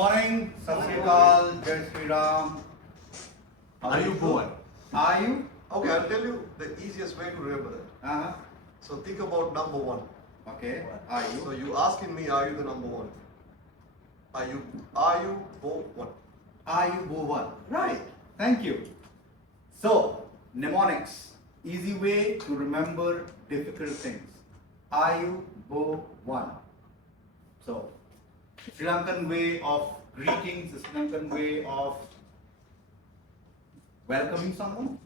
morning, Sat Sri Akal, Jai Sri Ram. Are you born? Are you? Okay, I'll tell you the easiest way to remember that. Uh-huh. So think about number one. Okay. Are you? So you asking me, are you the number one? Are you one? Are you one? Right. Thank you. So, mnemonics. Easy way to remember difficult things. Are you one? So, Sri Lankan way of greetings, the Sri Lankan way of welcoming someone.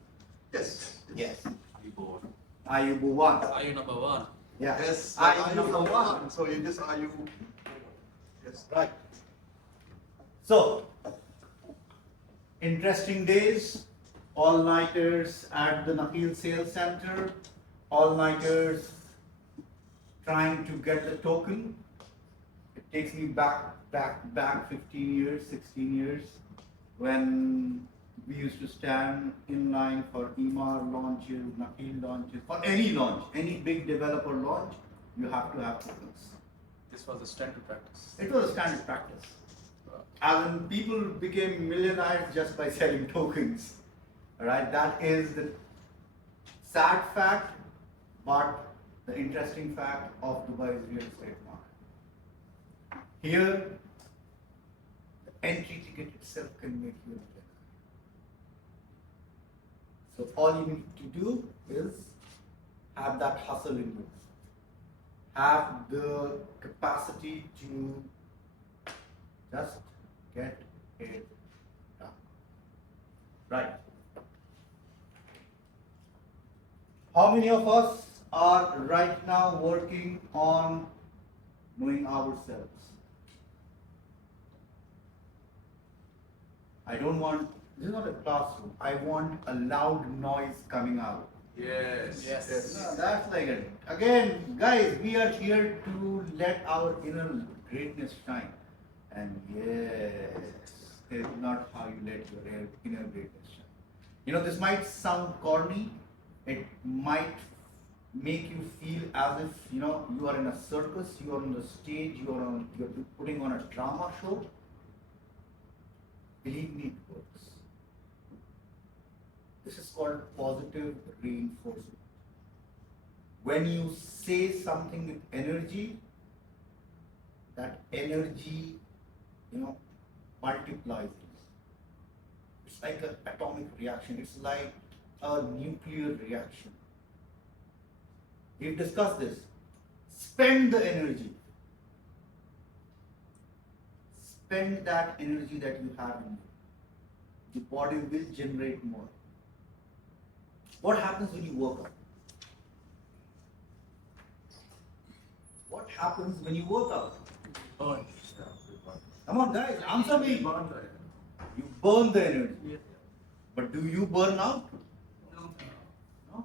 Yes. Yes. You born. Are you one? Are you number one? Yeah. Yes. Are Are you you number one? So you just are you? Yes. Right. So, interesting days, all-nighters at the Nakil Sales Center, all-nighters trying to get the token. It takes me back 15 years, 16 years, when we used to stand in line for EMAR launches, Nakil launches, for any launch, any big developer launch, you have to have tokens. This was a standard practice. It was a standard practice. And people became millionaires just by selling tokens. Right? That is the sad fact, but the interesting fact of Dubai's real estate market. Here, the entry ticket itself can make you a millionaire. So all you need to do is have that hustle in you. Have the capacity to just get it done. Right. How many of us are right now working on knowing ourselves? I don't want, this is not a classroom. I want a loud noise coming out. Yes. Yes. No, that's like it. Again, guys, we are here to let our inner greatness shine. And yes, it's not how you let your inner greatness shine. You know, this might sound corny. It might make you feel as if, you know, you are in a circus, you are on the stage, you're putting on a drama show. Believe me, it works. This is called positive reinforcement. When you say something with energy, that energy, you know, multiplies. It's like an atomic reaction. It's like a nuclear reaction. We've discussed this. Spend the energy. Spend that energy that you have in you. The body will generate more. What happens when you work out? What happens when you work out? Burn. Come on, guys, answer me. You burn the energy. But do you burn out? No.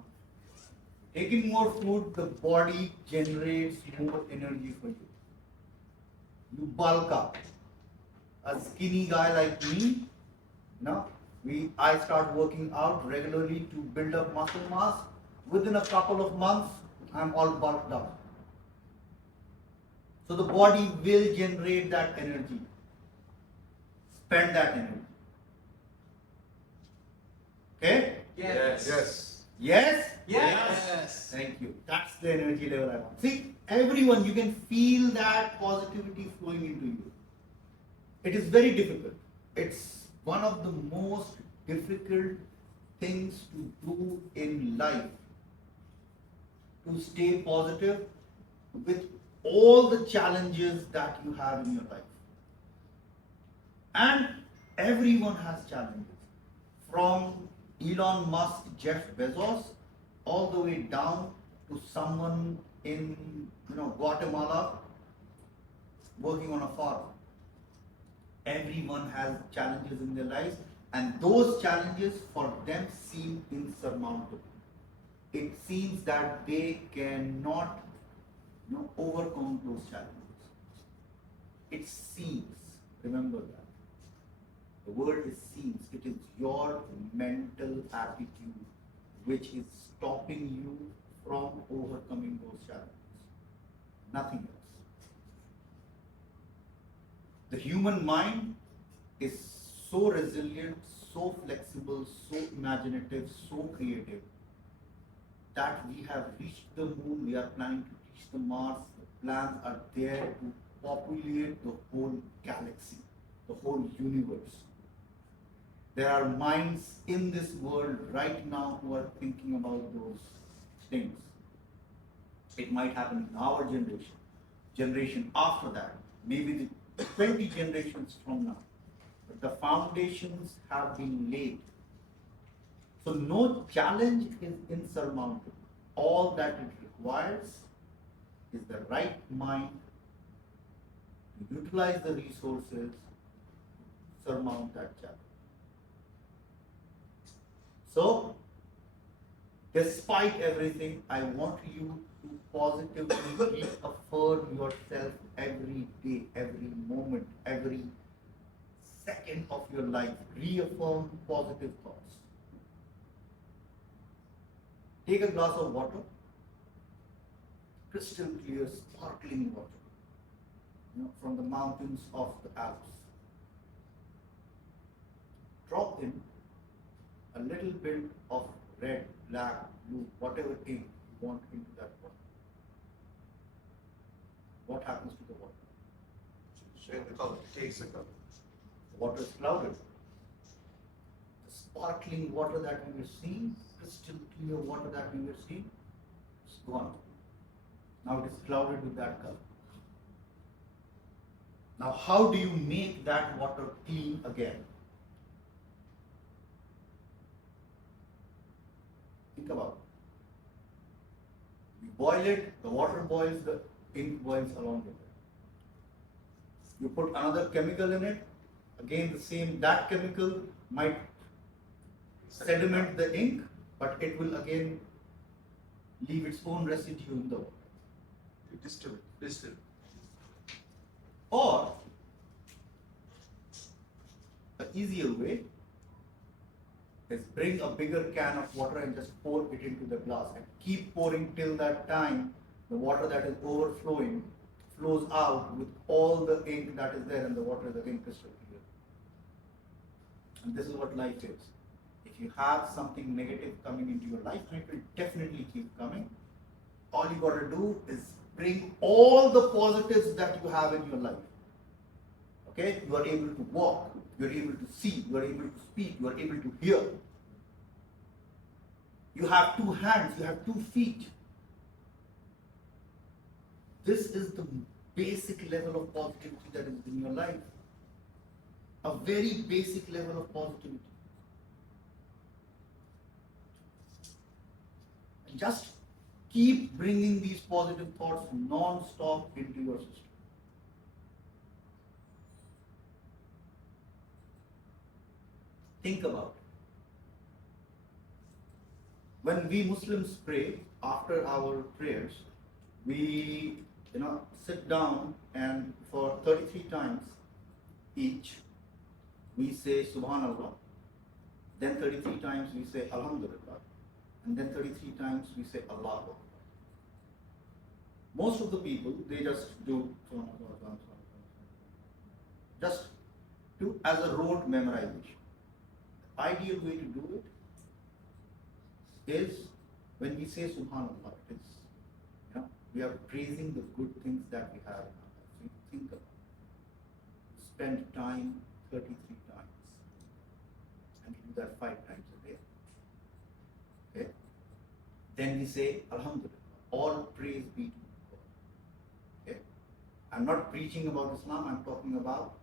Taking more food, the body generates more energy for you. You bulk up. A skinny guy like me, I start working out regularly to build up muscle mass. Within a couple of months, I'm all bulked up. So the body will generate that energy. Spend that energy. Okay? Yes. Yes. Yes? Yes. Thank you. That's the energy level I want. See, everyone, you can feel that positivity flowing into you. It is very difficult. It's one of the most difficult things to do in life. To stay positive with all the challenges that you have in your life. And everyone has challenges. From Elon Musk, Jeff Bezos, all the way down to someone in Guatemala working on a farm. Everyone has challenges in their lives, and those challenges for them seem insurmountable. It seems that they cannot overcome those challenges. It seems, remember that. The word is seems. It is your mental attitude which is stopping you from overcoming those challenges. Nothing else. The human mind is so resilient, so flexible, so imaginative, so creative that we have reached the moon, we are planning to reach the Mars, the plans are there to populate the whole galaxy, the whole universe. There are minds in this world right now who are thinking about those things. It might happen in our generation after that, maybe the 20 generations from now. But the foundations have been laid. So no challenge is insurmountable. All that it requires is the right mind to utilize the resources to surmount that challenge. So, despite everything, I want you to positively reaffirm yourself every day, every moment, every second of your life. Reaffirm positive thoughts. Take a glass of water, crystal clear, sparkling water, from the mountains of the Alps. Drop in a little bit of red, black, blue, whatever ink you want into that water. What happens to the water? Change the color, takes the color. The water is clouded. The sparkling water that we were seeing, crystal clear water that we were seeing, is gone. Now it is clouded with that color. Now how do you make that water clean again? Think about it. You boil it, the water boils, the ink boils along with it. You put another chemical in it, again the same, that chemical might sediment the ink, but it will again leave its own residue in the water. You distill it. Or the easier way is bring a bigger can of water and just pour it into the glass and keep pouring till that time the water that is overflowing flows out with all the ink that is there and the water is again crystal clear. And this is what life is. If you have something negative coming into your life, and it will definitely keep coming, all you got to do is bring all the positives that you have in your life. Okay? You are able to walk, you are able to see, you are able to speak, you are able to hear. You have two hands, you have 2 feet. This is the basic level of positivity that is in your life. A very basic level of positivity. And just keep bringing these positive thoughts non-stop into your system. Think about it. When we Muslims pray, after our prayers, we sit down and for 33 times each, we say Subhanallah, then 33 times we say Alhamdulillah, and then 33 times we say Allah Akbar. Most of the people, they just do just do as a rote memorization. The ideal way to do it is when we say Subhanallah, it is, we are praising the good things that we have in our life. So you think about it. Spend time 33 times and do that 5 times a day. Okay? Then we say Alhamdulillah, all praise be to God. Okay? I'm not preaching about Islam, I'm talking about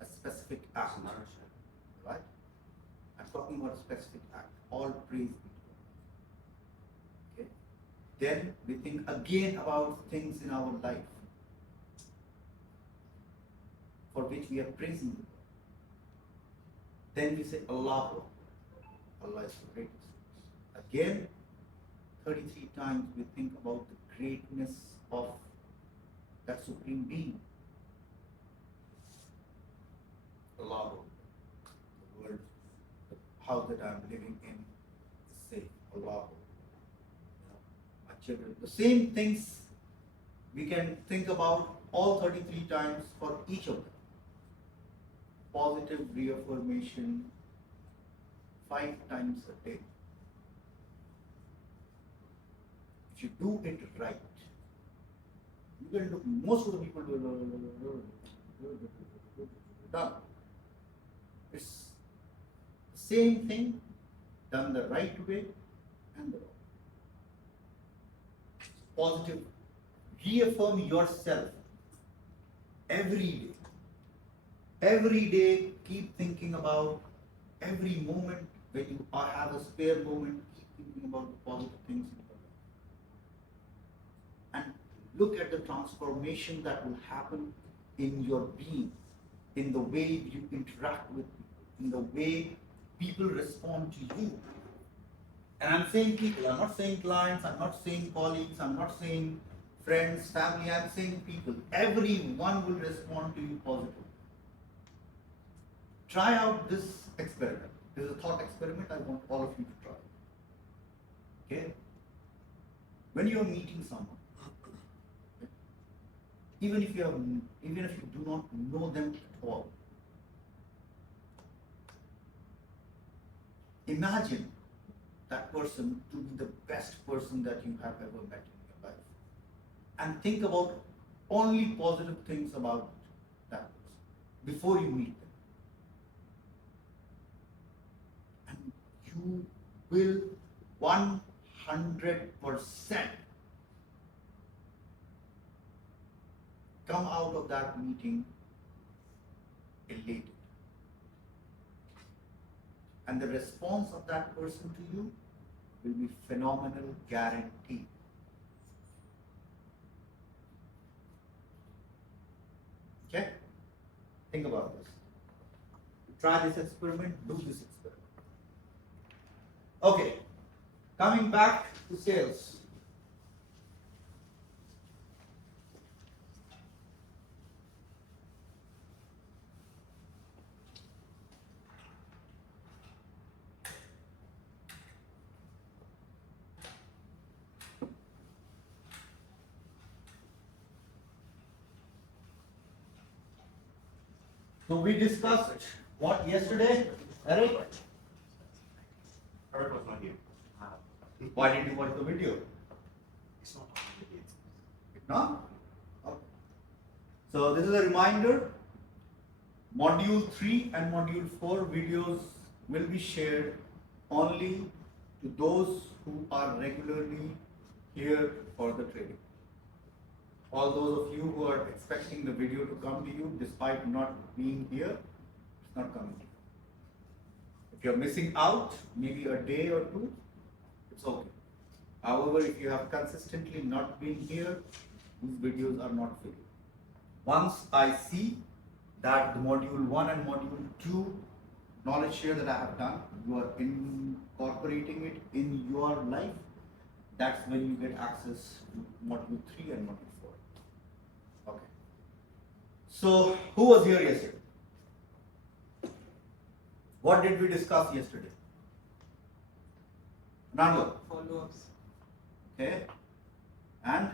a specific act. Right? I'm talking about a specific act. All praise be to God. Okay? Then we think again about things in our life for which we are praising God. Then we say Allah. Allah is the greatest. Again, 33 times we think about the greatness of that supreme being. Allah, the world, the house that I am living in is safe. Allah, my children. The same things we can think about all 33 times for each of them. positive reaffirmation 5 times a day. If you do it right, you can look, most of the people do done. It's the same thing done the right way and the wrong. Positive. Reaffirm yourself every day. Every day, keep thinking about every moment when you have a spare moment, keep thinking about the positive things in your life. And look at the transformation that will happen in your being, in the way you interact with people, in the way people respond to you. And I'm saying people, I'm not saying clients, I'm not saying colleagues, I'm not saying friends, family, I'm saying people. Everyone will respond to you positively. Try out this experiment. This is a thought experiment I want all of you to try. Okay? When you are meeting someone, okay, even if you do not know them at all, imagine that person to be the best person that you have ever met in your life. And think about only positive things about that person before you meet them. And you will 100% come out of that meeting elated. And the response of that person to you will be phenomenal, guaranteed. Okay? Think about this. Try this experiment, do this experiment. Okay, coming back to sales. So we discussed what yesterday, Eric? Eric was not here. Why did you watch the video? It's not on the video. No? Okay. So this is a reminder. Module 3 and Module 4 videos will be shared only to those who are regularly here for the training. All those of you who are expecting the video to come to you despite not being here, it's not coming to you. If you're missing out, maybe a day or two, it's okay. However, if you have consistently not been here, these videos are not for you. Once I see that the Module 1 and Module 2 knowledge share that I have done, you are incorporating it in your life, that's when you get access to Module 3 and Module 4. Okay. So, who was here yesterday? What did we discuss yesterday? Nando. Follow-ups. Okay. And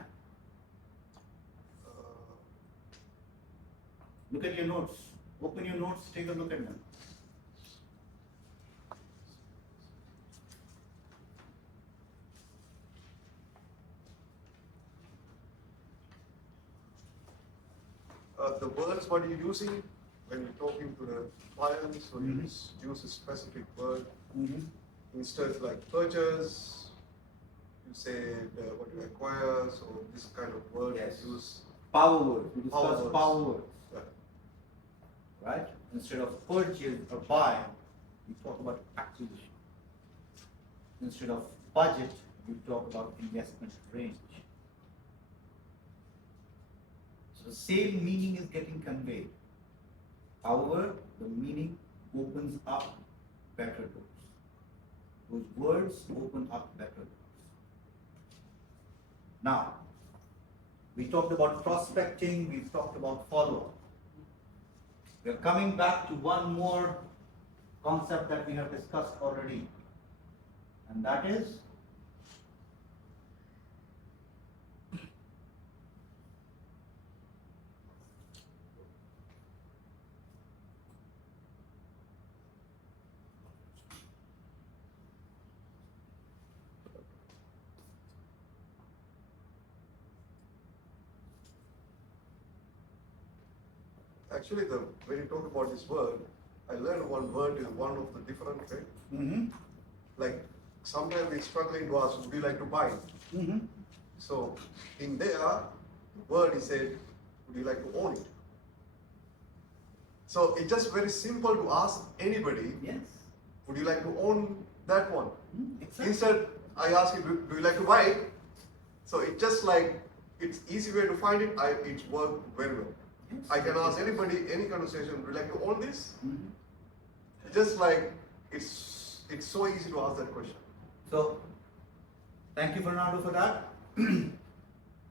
look at your notes. Open your notes, take a look at them. The words what you're using when you're talking to the clients, so you use a specific word. Instead, like purchase, you say what you acquire, so this kind of word Yes. you use. Power words. We Power discussed words. power words. Yeah. Right? Instead of purchase or buy, we talk about acquisition. Instead of budget, we talk about investment range. So the same meaning is getting conveyed. However, the meaning opens up better doors. Those words open up better doors. Now, we talked about prospecting, we've talked about follow-up. We're coming back to one more concept that we have discussed already, and that is Actually, when you talk about this word, I learned one word is one of the different, right? Mm-hmm. Like sometimes we're struggling to ask, would you like to buy? Mm-hmm. So in there, the word is said, would you like to own it? So it's just very simple to ask anybody, Yes. would you like to own that one? Exactly. Instead, I ask you, do you like to buy it? So it's just like, it's easy way to find it, it's worked very well. Yes. I can ask anybody, any conversation, would you like to own this? Mhm. Just like, it's so easy to ask that question. So, thank you, Fernando, for that.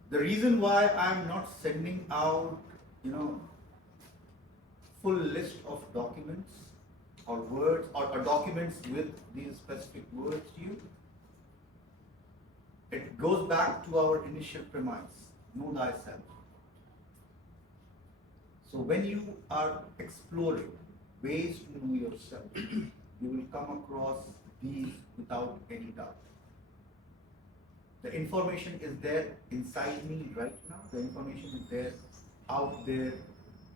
The reason why I'm not sending out, full list of documents or words or documents with these specific words to you, it goes back to our initial premise, know thyself. So when you are exploring ways to know yourself, you will come across these without any doubt. The information is there inside me right now. The information is there out there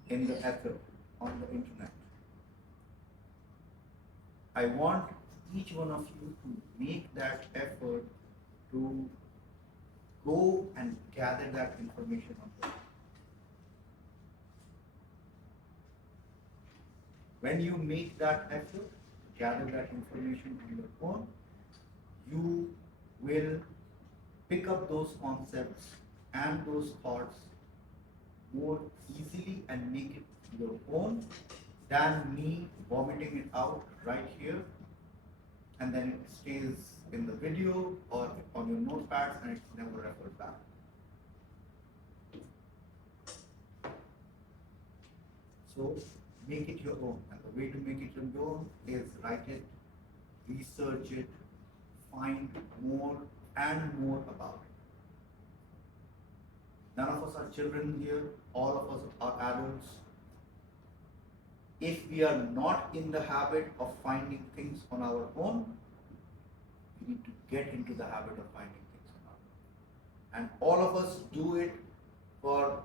in the ether, on the internet. I want each one of you to make that effort to go and gather that information on there. When you make that effort, gather that information on your own, you will pick up those concepts and those thoughts more easily and make it your own than me vomiting it out right here and then it stays in the video or on your notepads and it's never referred back. So make it your own, and the way to make it your own is write it, research it, find more and more about it. None of us are children here, all of us are adults. If we are not in the habit of finding things on our own, we need to get into the habit of finding things on our own. And all of us do it for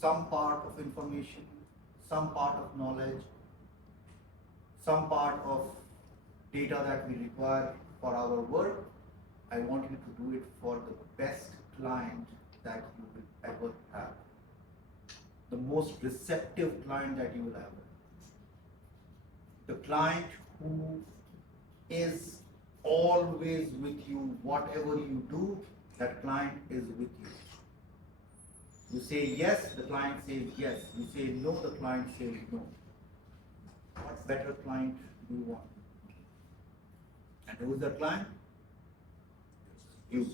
some part of information, some part of knowledge, some part of data that we require for our work. I want you to do it for the best client that you will ever have. The most receptive client that you will ever have. The client who is always with you, whatever you do, that client is with you. You say yes, the client says yes. You say no, the client says no. What better client do you want? And who is the client? You.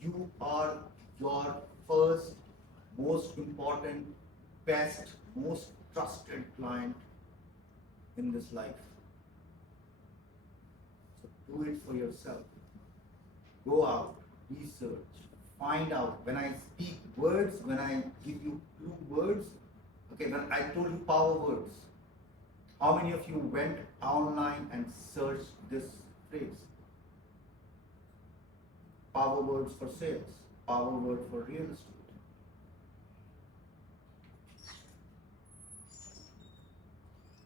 You are your first, most important, best, most trusted client in this life. So do it for yourself. Go out, research, find out. When I speak words, when I give you clue words, okay, when I told you power words, how many of you went online and searched this phrase? Power words for sales, power word for real estate.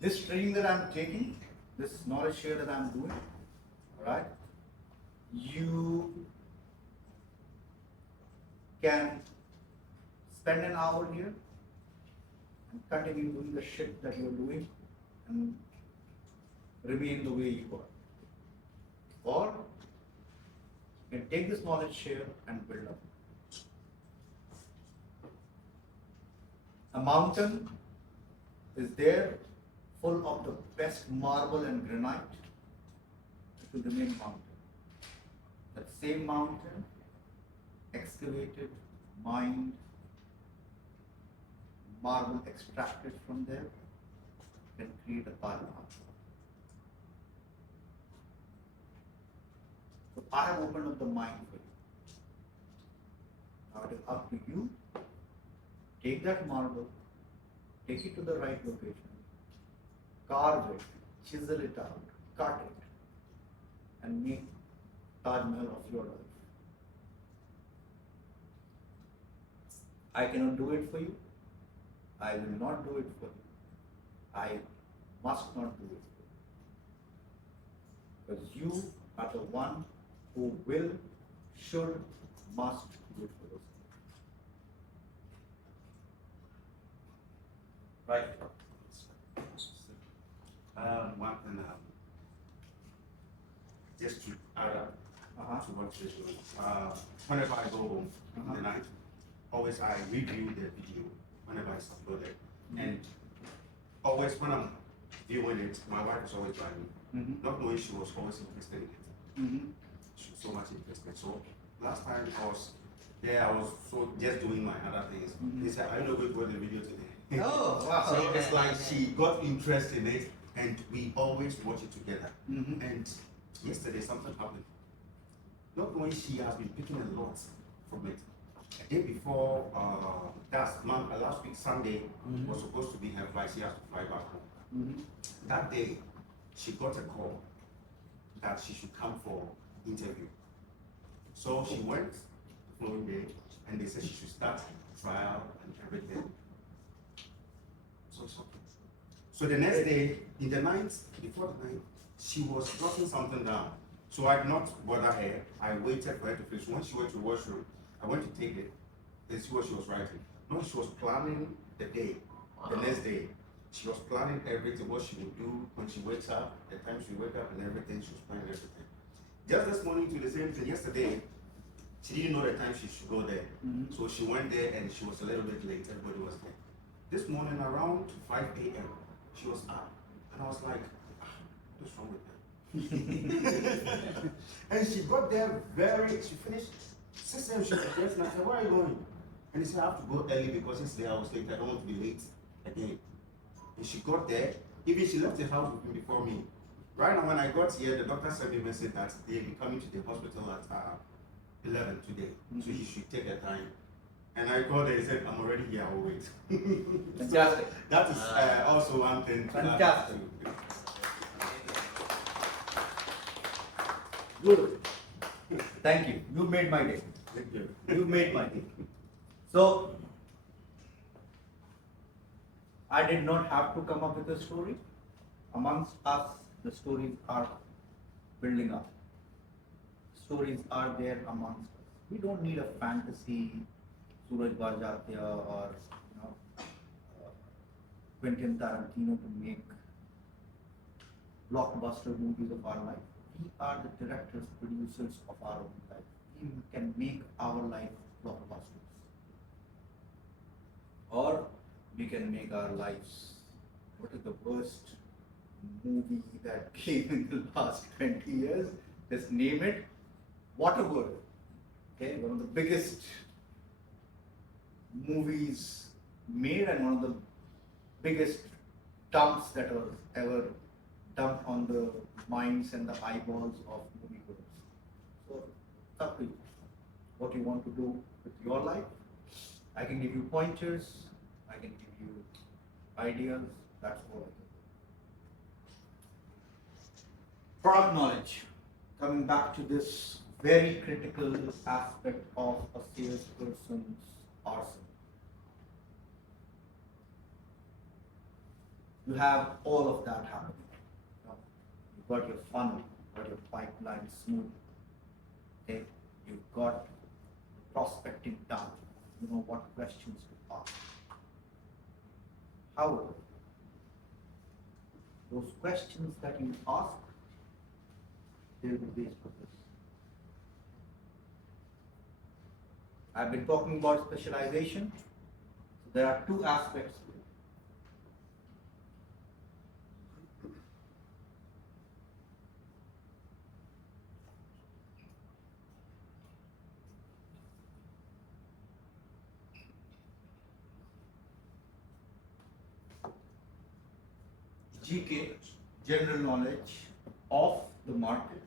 This training that I'm taking, this knowledge share that I'm doing, alright, you can spend an hour here and continue doing the shit that you're doing and remain the way you are. Or you can take this knowledge share and build up. A mountain is there full of the best marble and granite. It will remain mountain. That same mountain, excavated, mined, marble extracted from there, can create a Taj Mahal. So I have opened up the mind for you. Now it is up to you. Take that marble, take it to the right location, carve it, chisel it out, cut it, and make Taj Mahal of your life. I cannot do it for you. I will not do it for you. I must not do it for you. Because you are the one who will, should, must do it for yourself. Right. One thing, just to add up to what you're doing. Whenever I go home in the night, always I review the video whenever it's uploaded. And always when I'm viewing it, my wife is always driving. Not knowing she was always interested in it. She was so much interested. So last time I was there, I was so just doing my other things. They said, "Are you not going to watch the video today?" Oh, wow. So it's like she got interest in it, and we always watch it together. And yesterday something happened. Not knowing she has been picking a lot from it. A day before, last week Sunday was supposed to be her flight. She has to fly back home. That day, she got a call that she should come for interview. So she went the following day, and they said she should start trial and everything. So the next day, in the night, before the night, she was jotting something down. So I did not bother her. I waited for her to finish. When she went to the washroom, I went to take it and see what she was writing. No, she was planning the day, the next day. She was planning everything, what she would do when she wakes up, the time she wake up and everything. She was planning everything. Just this morning to the same thing. Yesterday, she didn't know the time she should go there. So she went there and she was a little bit late. Everybody was there. This morning around 5 a.m., she was up. And I was like, what's wrong with her? And she got there she finished 6 a.m. She was dressed, and I said, "Where are you going?" And he said, "I have to go early because yesterday I was late. I don't want to be late again." And she got there. Even she left the house with me before me. Right now, when I got here, the doctor sent me a message that they'll be coming to the hospital at 11 today. So she should take her time. And I called her and said, "I'm already here, I'll wait." Fantastic. So that is also one thing to add Fantastic. to. Good. Thank you. You made my day. Thank you. You made my day. So, I did not have to come up with a story. Amongst us, the stories are building up. Stories are there amongst us. We don't need a fantasy, Suraj Barjatya or Quentin Tarantino to make blockbuster movies of our life. We are the directors, producers of our own life. We can make our life blockbusters. Or we can make our lives, what is the worst movie that came in the last 20 years? Just name it. Waterworld. Okay, one of the biggest movies made and one of the biggest dumps that was ever dumped on the minds and the eyeballs of moviegoers. So it's up to you what you want to do with your life. I can give you pointers, I can give you ideas, that's all I can do. Product knowledge. Coming back to this very critical aspect of a salesperson's arsenal. You have all of that happening. You've got your funnel, you've got your pipeline smooth. Okay, you've got prospecting done. You know what questions to ask. However, those questions that you ask, they will be based on this. I've been talking about specialization. So there are two aspects to it. GK, general knowledge of the market,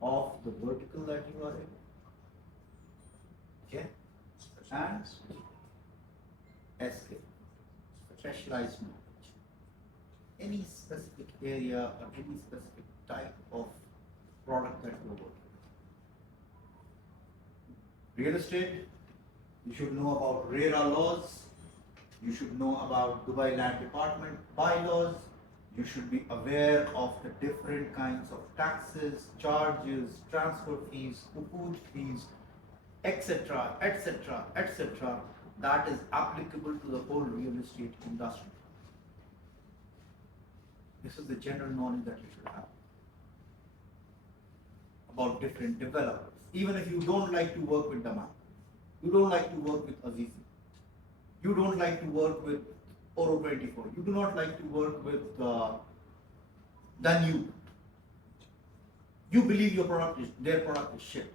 of the vertical that you are in. Okay? And SK, specialized knowledge. Any specific area or any specific type of product that you are working with. Real estate, You should know about RERA laws. You should know about Dubai Land Department bylaws. You should be aware of the different kinds of taxes, charges, transfer fees, upuj fees, etc., etc., etc., that is applicable to the whole real estate industry. This is the general knowledge that you should have about different developers. Even if you don't like to work with Daman, you don't like to work with Azizi, you don't like to work with Oro 24, you do not like to work with Danube. You believe their product is shit.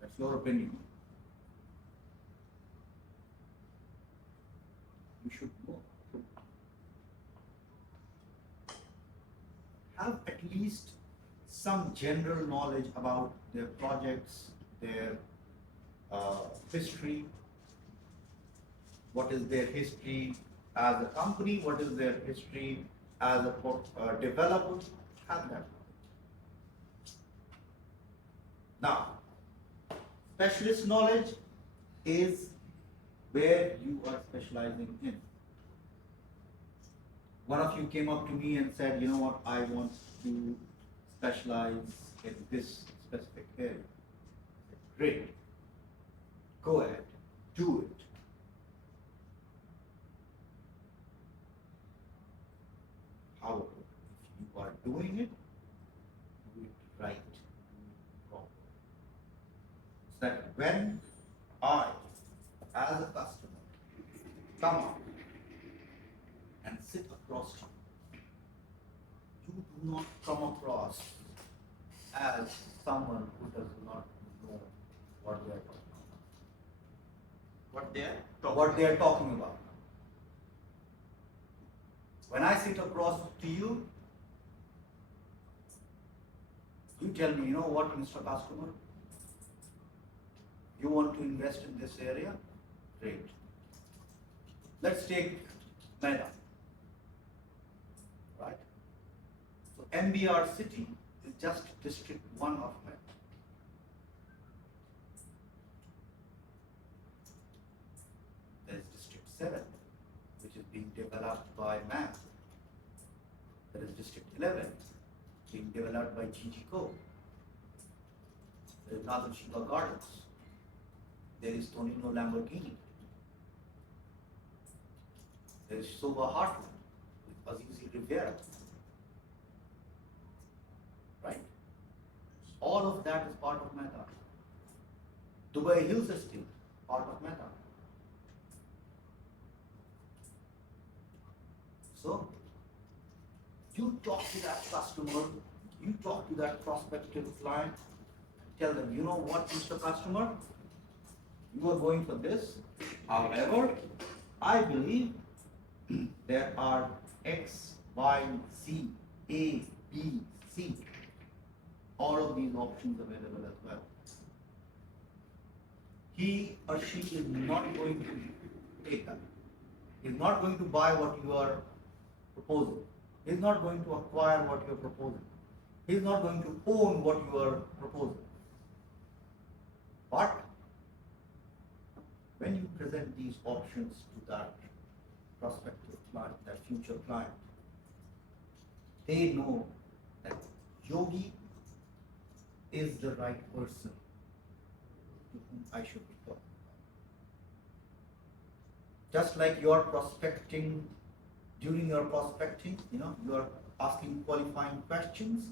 That's your opinion. You should know. Have at least some general knowledge about their projects, their history. What is their history as a company? What is their history as a developer? Have that. Now, specialist knowledge is where you are specializing in. One of you came up to me and said, you know what, I want to specialize in this specific area. I said, great, go ahead, do it. However, if you are doing it, do it right, do it proper. So that when I, as a customer, come up and sit across you, you do not come across as someone who does not know what they are talking about. What they are talking about. When I sit across to you, you tell me, you know what, Mr. Customer, you want to invest in this area? Great. Let's take Meta. Right? So MBR City is just District 1 of Meta. There is District 7, which is being developed by MAM. There is District 11, being developed by GGCO. There is Nazuchiba Gardens. There is Tonino Lamborghini. There is Soba Heartland with Azizi Rivera. Right? All of that is part of Meta. Dubai Hills Estate, part of Meta. So, you talk to that customer, you talk to that prospective client, tell them, you know what, Mr. Customer, you are going for this. However, I believe there are X, Y, Z, A, B, C, all of these options available as well. He or she is not going to take that. He is not going to buy what you are proposing. He is not going to acquire what you are proposing. He is not going to own what you are proposing. But when you present these options to that prospective client, that future client, they know that Yogi is the right person to whom I should be talking about. Just like you are prospecting, during your prospecting, you are asking qualifying questions.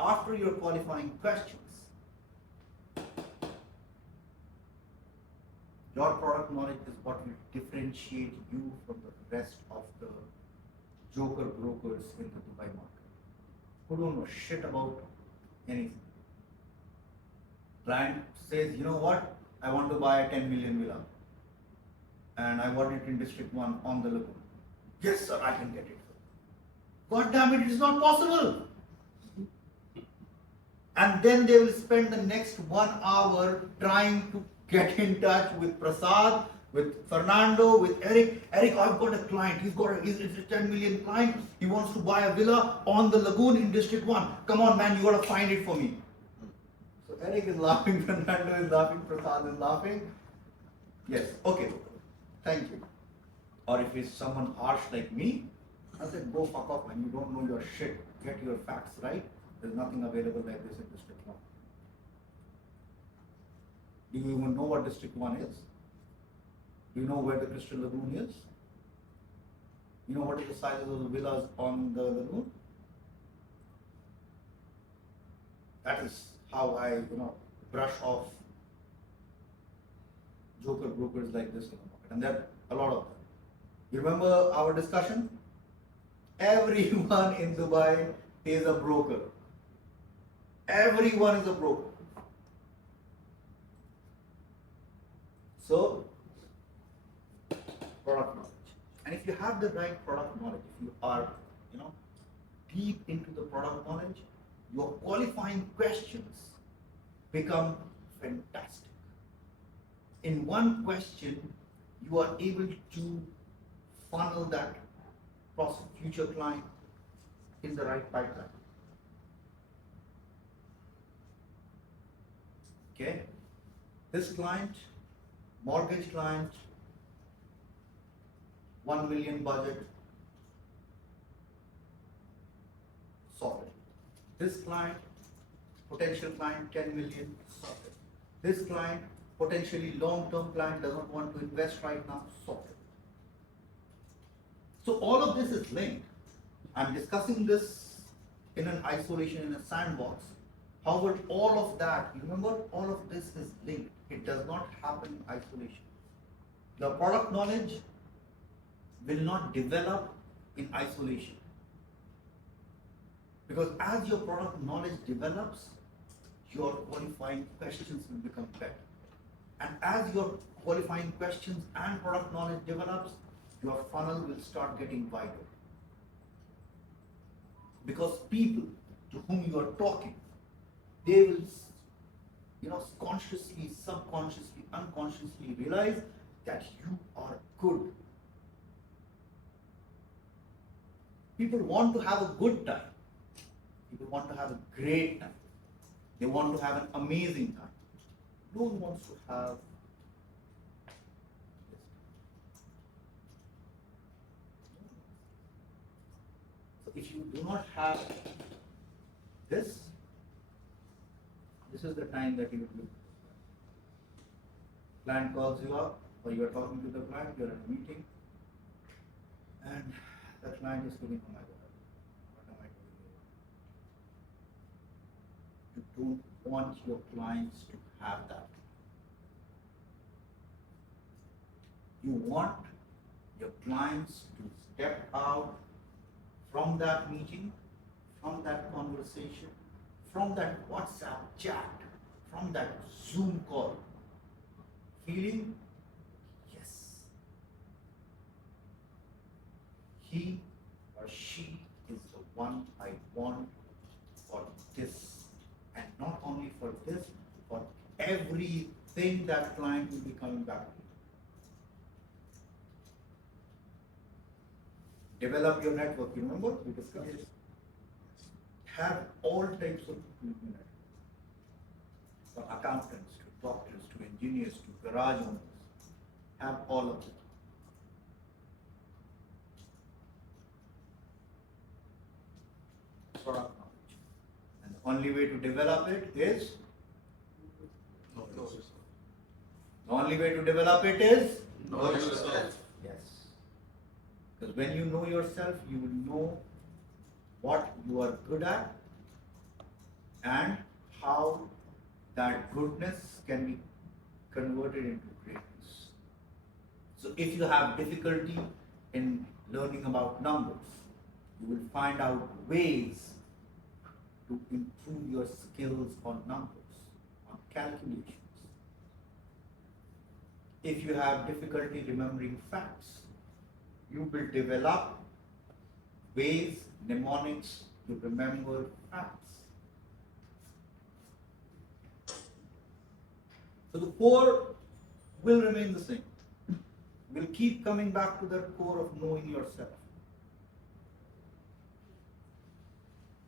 After your qualifying questions, your product knowledge is what will differentiate you from the rest of the joker brokers in the Dubai market, who don't know shit about anything. Client says, you know what, I want to buy a 10 million villa and I want it in District 1 on the lagoon. Yes sir, I can get it. God damn it, it is not possible. And then they will spend the next 1 hour trying to get in touch with Prasad, with Fernando, with Eric. Eric, I've got a client. He's a 10 million client. He wants to buy a villa on the lagoon in District 1. Come on, man, you gotta find it for me. So Eric is laughing, Fernando is laughing, Prasad is laughing. Yes, okay, thank you. Or if it's someone harsh like me, I said, go fuck off, man, you don't know your shit. Get your facts right. There's nothing available like this in District 1. Do you even know what District 1 is? Do you know where the Crystal Lagoon is? You know what is the sizes of the villas on the lagoon? That is how I, brush off joker brokers like this in the market. And there are a lot of them. You remember our discussion? Everyone in Dubai is a broker. Everyone is a broker. So, product knowledge. And if you have the right product knowledge, if you are, deep into the product knowledge, your qualifying questions become fantastic. In one question, you are able to funnel that future client in the right pipeline. Okay? This client, mortgage client, 1 million budget, solved. This client, potential client, 10 million, solved. This client, potentially long-term client, doesn't want to invest right now, solved. So all of this is linked. I'm discussing this in an isolation, in a sandbox. However, all of that, you remember, all of this is linked. It does not happen in isolation. The product knowledge will not develop in isolation. Because as your product knowledge develops, your qualifying questions will become better. And as your qualifying questions and product knowledge develops, your funnel will start getting wider. Because people to whom you are talking, they will, consciously, subconsciously, unconsciously realize that you are good. People want to have a good time. People want to have a great time. They want to have an amazing time. No one wants to have this. So if you do not have this is the time that you will do. Client calls you up, or you are talking to the client, you are in a meeting, and the client is feeling, oh my God, what am I doing here? You don't want your clients to have that. You want your clients to step out from that meeting, from that conversation, from that WhatsApp chat, from that Zoom call, feeling, yes, he or she is the one I want for this. And not only for this, for everything that client will be coming back to you. Develop your network, you remember? We discussed this. Have all types of people in your network. From accountants to doctors to engineers to garage owners. Have all of them. Product knowledge. And the only way to develop it is? Know yourself. The only way to develop it is? Know yourself. Yes. Because when you know yourself, you will know what you are good at and how that goodness can be converted into greatness. So if you have difficulty in learning about numbers, you will find out ways to improve your skills on numbers, on calculations. If you have difficulty remembering facts, you will develop ways, mnemonics to remember facts. So the core will remain the same. We'll keep coming back to that core of knowing yourself.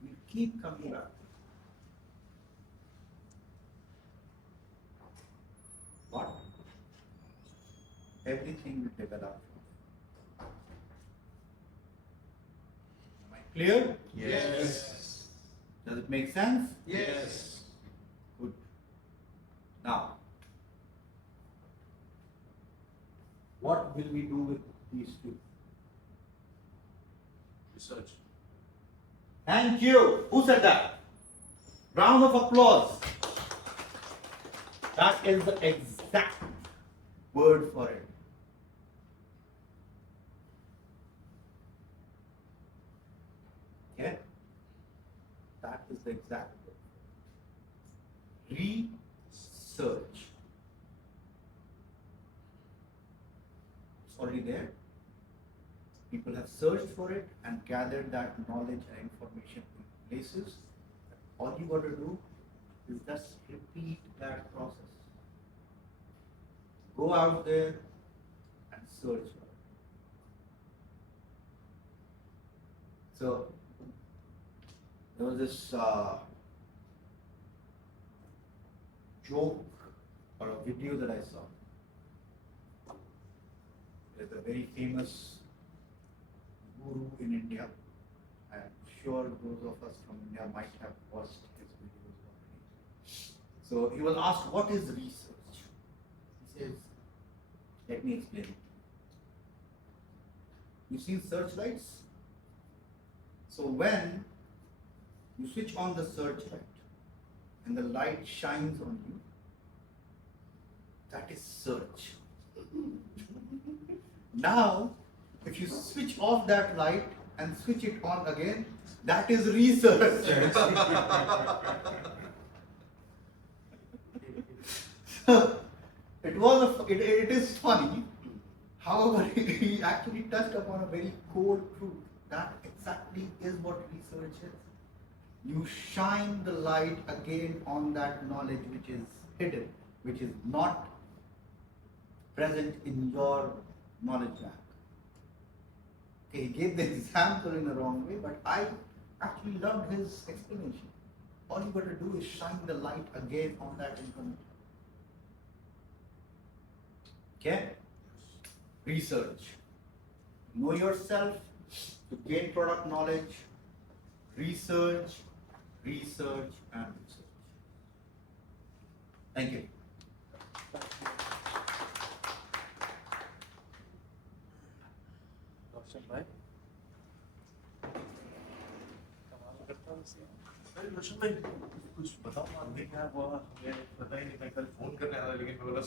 We'll keep coming back. What? everything will develop. Am I clear? Yes. Does it make sense? Yes. Good. Now, what will we do with these two? Research. Thank you. Who said that? Round of applause. That is the exact word for it. Okay? That is the exact word. Research. It's already there. People have searched for it and gathered that knowledge and information in places. All you got to do is just repeat that process. Go out there and search for it. So, there was this joke or a video that I saw. There's a very famous guru in India. I'm sure those of us from India might have watched his videos already. So he was asked, what is research? He says, let me explain it. You've seen searchlights? So when you switch on the searchlight and the light shines on you, that is search. Now, if you switch off that light and switch it on again, that is research. It is funny. However, he actually touched upon a very core truth. That exactly is what research is. You shine the light again on that knowledge which is hidden, which is not present in your knowledge bank. Okay, he gave the example in the wrong way, but I actually loved his explanation. All you got to do is shine the light again on that information. Okay? Research. Know yourself to gain product knowledge. Research, research, and research. Thank you. रोशन भाई कमाल करता हूँ इसे। अरे रोशन भाई कुछ बताओ, आपने क्या हुआ? हमें पता ही नहीं था, कल फोन करने आ रहा, लेकिन मैं बोला